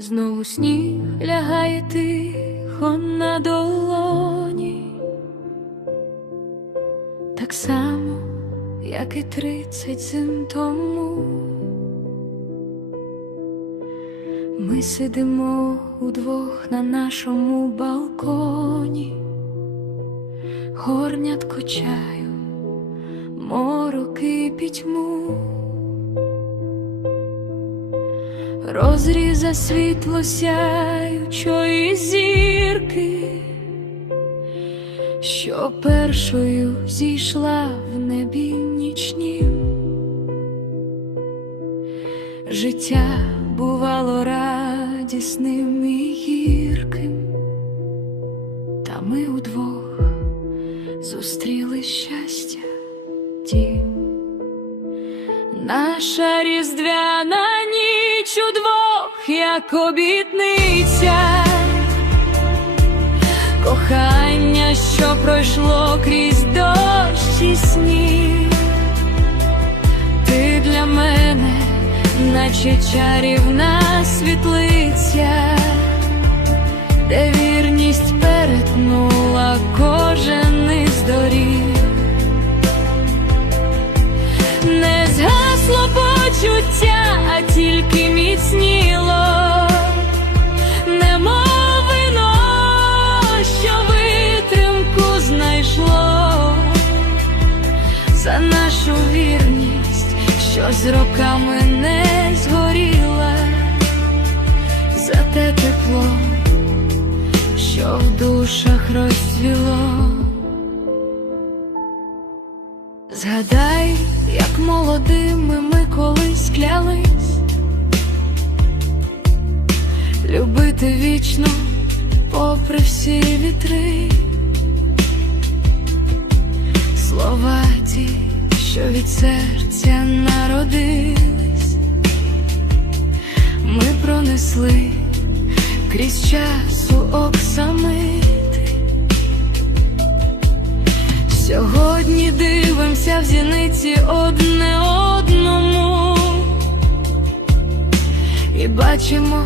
Знову сніг лягає тихо на долоні, так само, як і тридцять зим тому. Ми сидимо удвох на нашому балконі, горнятко чаю, мороки пітьму. Розріза світло сяючої зірки, що першою зійшла в небі нічнім. Життя бувало радісним і гірким, та ми удвох зустріли щастя дім. Наша різдвяна ніч удвох, як обітниця, кохання, що пройшло крізь дощ і сніг, ти для мене, наче чарівна світлиця, де вірність за нашу вірність, що з роками не згоріла, за те тепло, що в душах розцвіло. Згадай, як молодими ми колись клялись. Любити вічно, попри всі вітри, слова що від серця народились, ми пронесли крізь часу оксамити. Сьогодні дивимося в зіниці одне одному і бачимо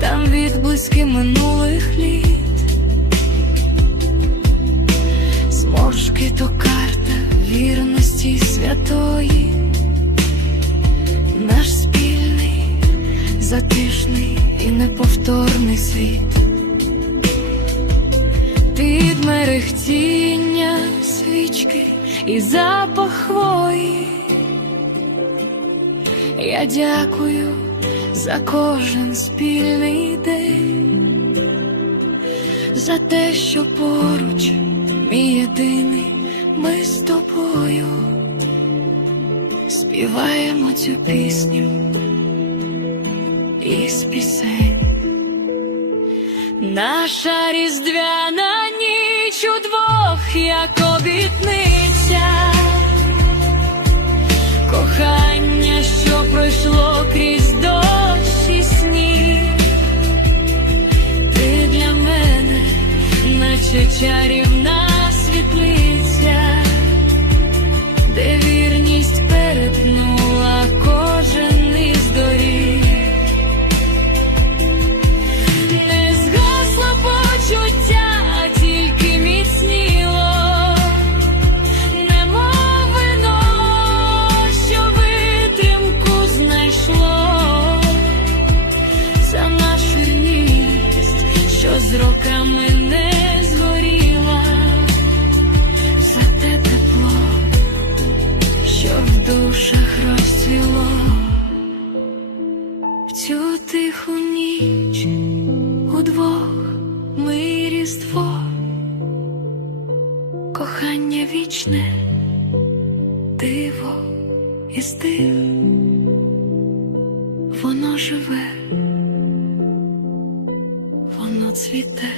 там відблиски минулих літ. Зморшки то святої, наш спільний, затишний і неповторний світ. Під мерехтіння свічки і запах хвої. Я дякую за кожен спільний день, за те, що поруч мій єдиний ми з тобою співаємо цю пісню із пісень. Наша різдвяна ніч удвох, як обітниця, кохання, що пройшло крізь дощ і сніг, ти для мене, наче чарівна тиху ніч удвох ми різдво, кохання вічне, диво і стив, воно живе, воно цвіте,